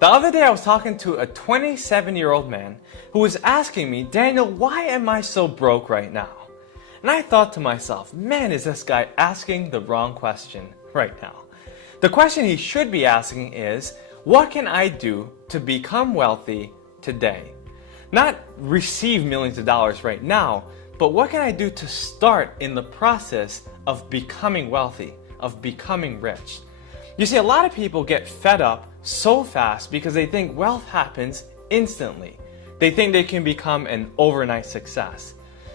The other day I was talking to a 27-year-old man who was asking me, Daniel, why am I so broke right now? And I thought to myself, man, is this guy asking the wrong question right now? The question he should be asking is, what can I do to become wealthy today? Not receive millions of dollars right now, but what can I do to start in the process of becoming wealthy, of becoming rich? You see, a lot of people get fed up so fast because they think wealth happens instantly. They think they can become an overnight success.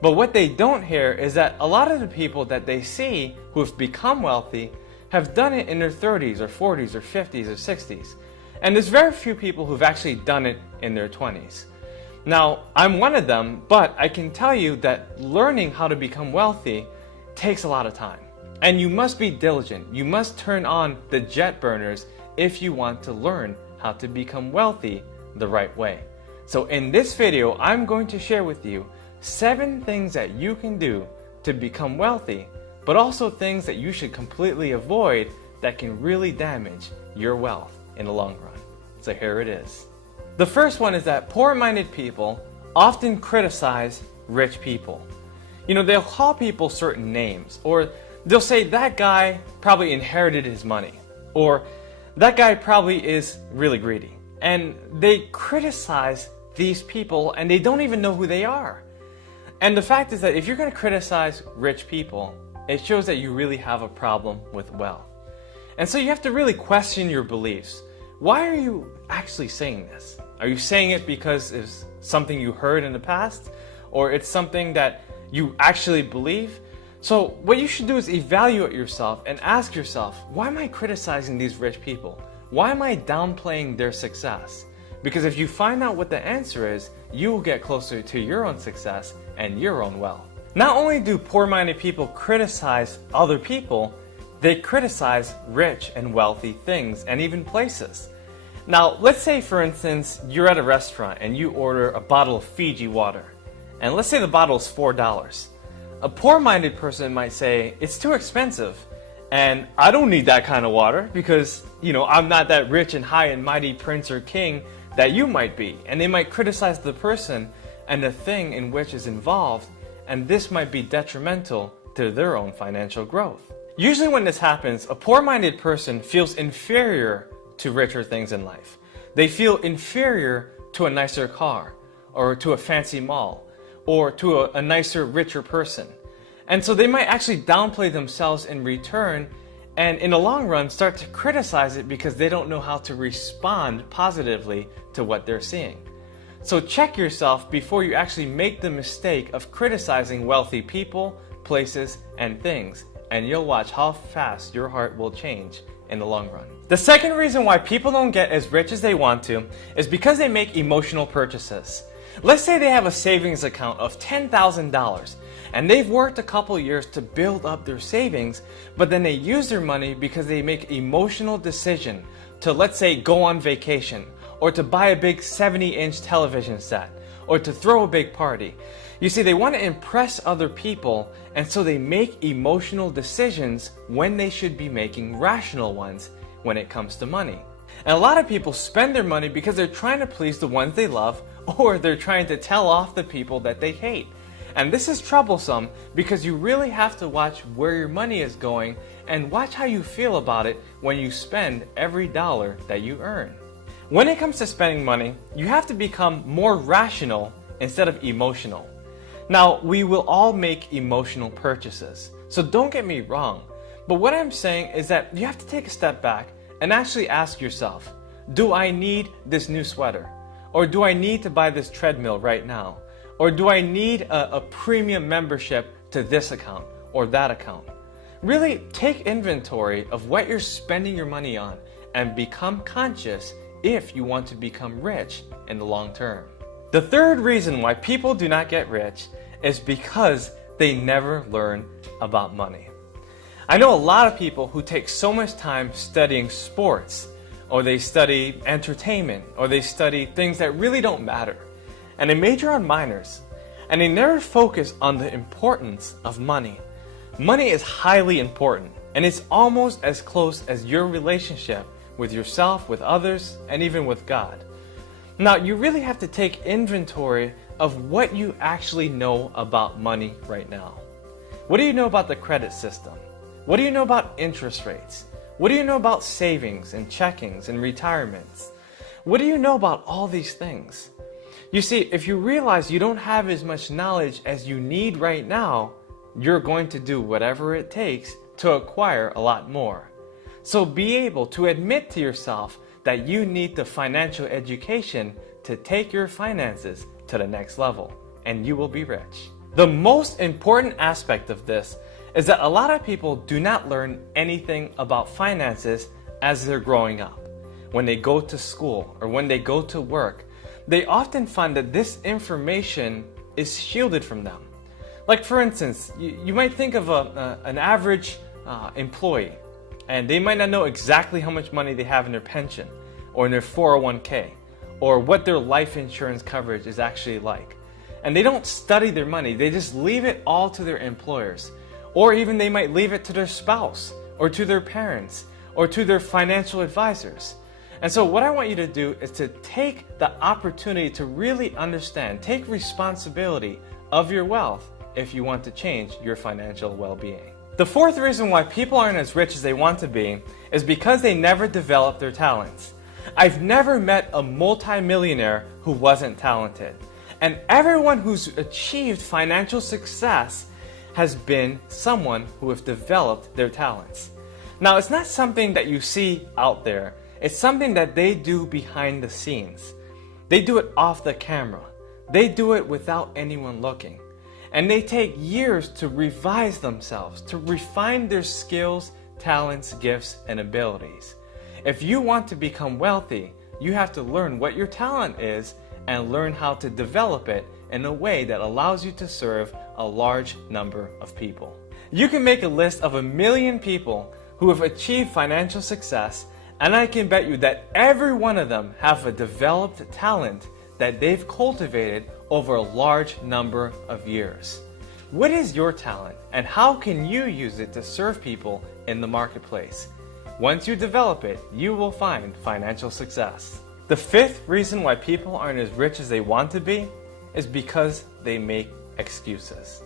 But what they don't hear is that a lot of the people that they see who have become wealthy have done it in their 30s or 40s or 50s or 60s. And there's very few people who've actually done it in their 20s. Now, I'm one of them, but I can tell you that learning how to become wealthy takes a lot of time. And you must be diligent. You must turn on the jet burners if you want to learn how to become wealthy the right way. So in this video, I'm going to share with you 7 things that you can do to become wealthy, but also things that you should completely avoid that can really damage your wealth in the long run. So here it is. The first one is that poor-minded people often criticize rich people. You know, they'll call people certain names, or they'll say that guy probably inherited his money, or that guy probably is really greedy. And they criticize these people and they don't even know who they are. And the fact is that if you're going to criticize rich people, it shows that you really have a problem with wealth. And so you have to really question your beliefs. Why are you actually saying this? Are you saying it because it's something you heard in the past, or it's something that you actually believe? So what you should do is evaluate yourself and ask yourself, why am I criticizing these rich people? Why am I downplaying their success? Because if you find out what the answer is, you will get closer to your own success and your own wealth. Not only do poor-minded people criticize other people, they criticize rich and wealthy things and even places. Now, let's say for instance, you're at a restaurant and you order a bottle of Fiji water. And let's say the bottle is $4. A poor-minded person might say, it's too expensive, and I don't need that kind of water because, you know, I'm not that rich and high and mighty prince or king that you might be. And they might criticize the person and the thing in which is involved, and this might be detrimental to their own financial growth. Usually when this happens, a poor-minded person feels inferior to richer things in life. They feel inferior to a nicer car, or to a fancy mall, or to a nicer, richer person. And so they might actually downplay themselves in return, and in the long run start to criticize it because they don't know how to respond positively to what they're seeing. So check yourself before you actually make the mistake of criticizing wealthy people, places, and things, and you'll watch how fast your heart will change in the long run. The second reason why people don't get as rich as they want to is because they make emotional purchases. Let's say they have a savings account of $10,000 and they've worked a couple years to build up their savings, but then they use their money because they make emotional decision to, let's say, go on vacation, or to buy a big 70-inch television set, or to throw a big party. You see, they want to impress other people, and so they make emotional decisions when they should be making rational ones when it comes to money. And a lot of people spend their money because they're trying to please the ones they love, or they're trying to tell off the people that they hate. And this is troublesome because you really have to watch where your money is going and watch how you feel about it when you spend every dollar that you earn. When it comes to spending money, you have to become more rational instead of emotional. Now, we will all make emotional purchases, so don't get me wrong. But what I'm saying is that you have to take a step back and actually ask yourself, do I need this new sweater? Or do I need to buy this treadmill right now? Or do I need a premium membership to this account or that account? Really take inventory of what you're spending your money on and become conscious if you want to become rich in the long term. The third reason why people do not get rich is because they never learn about money. I know a lot of people who take so much time studying sports, or they study entertainment, or they study things that really don't matter, and they major on minors, and they never focus on the importance of money. Money is highly important, and it's almost as close as your relationship with yourself, with others, and even with God. Now, you really have to take inventory of what you actually know about money right now. What do you know about the credit system? What do you know about interest rates? What do you know about savings and checkings and retirements? What do you know about all these things? You see, if you realize you don't have as much knowledge as you need right now, you're going to do whatever it takes to acquire a lot more. So be able to admit to yourself that you need the financial education to take your finances to the next level, and you will be rich. The most important aspect of this is that a lot of people do not learn anything about finances as they're growing up. When they go to school or when they go to work, they often find that this information is shielded from them. Like for instance, you might think of an average employee, and they might not know exactly how much money they have in their pension or in their 401k, or what their life insurance coverage is actually like. And they don't study their money, they just leave it all to their employers. Or even they might leave it to their spouse, or to their parents, or to their financial advisors. And so what I want you to do is to take the opportunity to really understand, take responsibility of your wealth if you want to change your financial well-being. The fourth reason why people aren't as rich as they want to be is because they never develop their talents. I've never met a multimillionaire who wasn't talented. And everyone who's achieved financial success has been someone who has developed their talents. Now, it's not something that you see out there. It's something that they do behind the scenes. They do it off the camera. They do it without anyone looking. And they take years to revise themselves, to refine their skills, talents, gifts, and abilities. If you want to become wealthy, you have to learn what your talent is and learn how to develop it in a way that allows you to serve a large number of people. You can make a list of 1 million people who have achieved financial success, and I can bet you that every one of them have a developed talent that they've cultivated over a large number of years. What is your talent, and how can you use it to serve people in the marketplace? Once you develop it, you will find financial success. The fifth reason why people aren't as rich as they want to be is because they make excuses.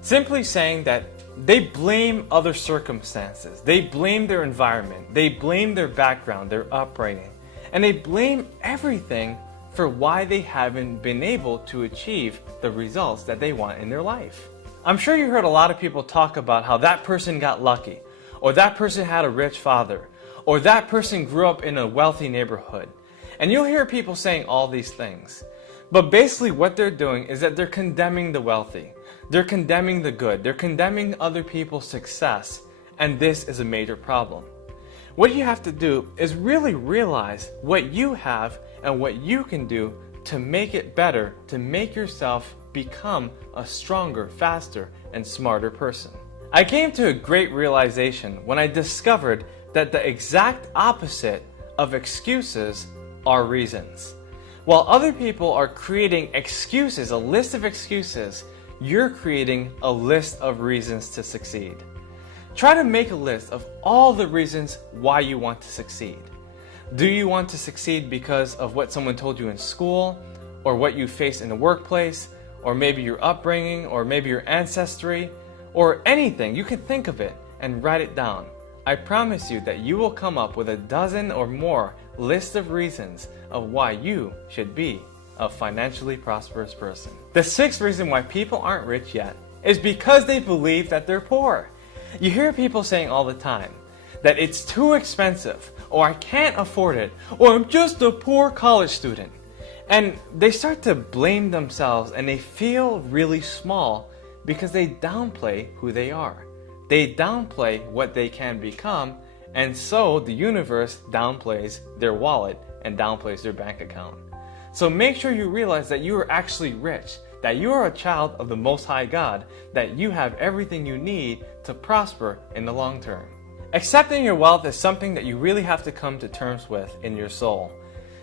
Simply saying that they blame other circumstances, they blame their environment, they blame their background, their upbringing, and they blame everything for why they haven't been able to achieve the results that they want in their life. I'm sure you heard a lot of people talk about how that person got lucky, or that person had a rich father, or that person grew up in a wealthy neighborhood. And you'll hear people saying all these things. But basically what they're doing is that they're condemning the wealthy. They're condemning the good. They're condemning other people's success. And this is a major problem. What you have to do is really realize what you have and what you can do to make it better, to make yourself become a stronger, faster, and smarter person. I came to a great realization when I discovered that the exact opposite of excuses are reasons. While other people are creating excuses, a list of excuses, you're creating a list of reasons to succeed. Try to make a list of all the reasons why you want to succeed. Do you want to succeed because of what someone told you in school, or what you face in the workplace, or maybe your upbringing, or maybe your ancestry, or anything? You can think of it and write it down. I promise you that you will come up with a dozen or more list of reasons of why you should be a financially prosperous person. The sixth reason why people aren't rich yet is because they believe that they're poor. You hear people saying all the time that it's too expensive, or I can't afford it, or I'm just a poor college student. And they start to blame themselves, and they feel really small because they downplay who they are. They downplay what they can become, and so the universe downplays their wallet and downplays their bank account. So make sure you realize that you are actually rich, that you are a child of the Most High God, that you have everything you need to prosper in the long term. Accepting your wealth is something that you really have to come to terms with in your soul.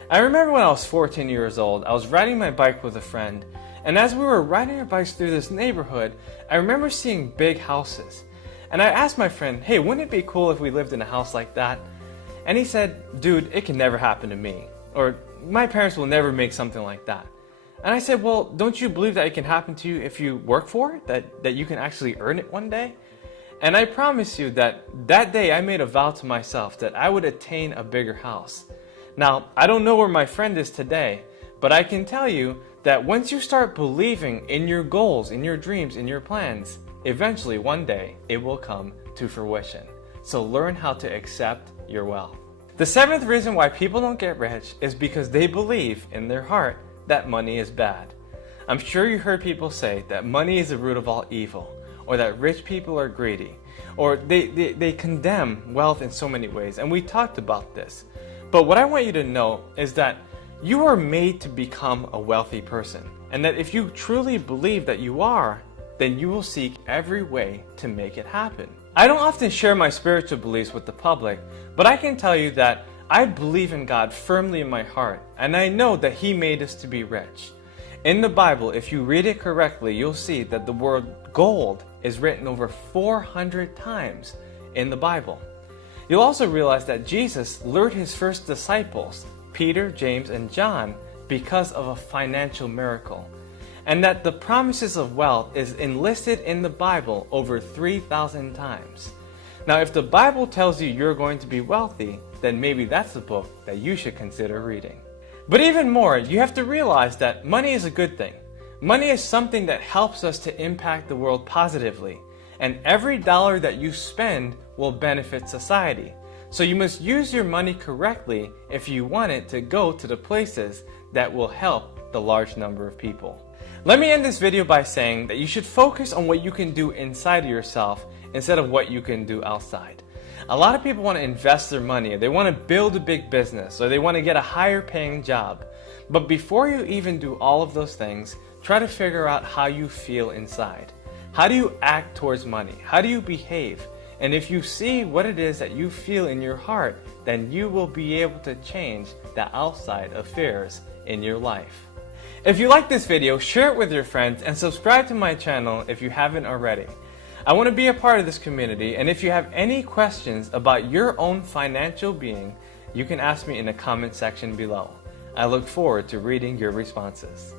I remember when I was 14 years old, I was riding my bike with a friend, and as we were riding our bikes through this neighborhood, I remember seeing big houses. And I asked my friend, hey, wouldn't it be cool if we lived in a house like that? And he said, dude, it can never happen to me. Or my parents will never make something like that. And I said, well, don't you believe that it can happen to you if you work for it? That you can actually earn it one day? And I promise you that day I made a vow to myself that I would attain a bigger house. Now, I don't know where my friend is today, but I can tell you that once you start believing in your goals, in your dreams, in your plans, eventually one day it will come to fruition. So learn how to accept your wealth. The seventh reason why people don't get rich is because they believe in their heart that money is bad. I'm sure you heard people say that money is the root of all evil, or that rich people are greedy, or they condemn wealth in so many ways, and we talked about this. But what I want you to know is that you are made to become a wealthy person, and that if you truly believe that you are, then you will seek every way to make it happen. I don't often share my spiritual beliefs with the public, but I can tell you that I believe in God firmly in my heart, and I know that He made us to be rich. In the Bible, if you read it correctly, you'll see that the word gold is written over 400 times in the Bible. You'll also realize that Jesus lured His first disciples, Peter, James, and John, because of a financial miracle, and that the promises of wealth is enlisted in the Bible over 3,000 times. Now, if the Bible tells you you're going to be wealthy, then maybe that's a book that you should consider reading. But even more, you have to realize that money is a good thing. Money is something that helps us to impact the world positively, and every dollar that you spend will benefit society. So you must use your money correctly if you want it to go to the places that will help the large number of people. Let me end this video by saying that you should focus on what you can do inside of yourself instead of what you can do outside. A lot of people want to invest their money, they want to build a big business, or they want to get a higher paying job. But before you even do all of those things, try to figure out how you feel inside. How do you act towards money? How do you behave? And if you see what it is that you feel in your heart, then you will be able to change the outside affairs in your life. If you like this video, share it with your friends and subscribe to my channel if you haven't already. I want to be a part of this community, and if you have any questions about your own financial being, you can ask me in the comment section below. I look forward to reading your responses.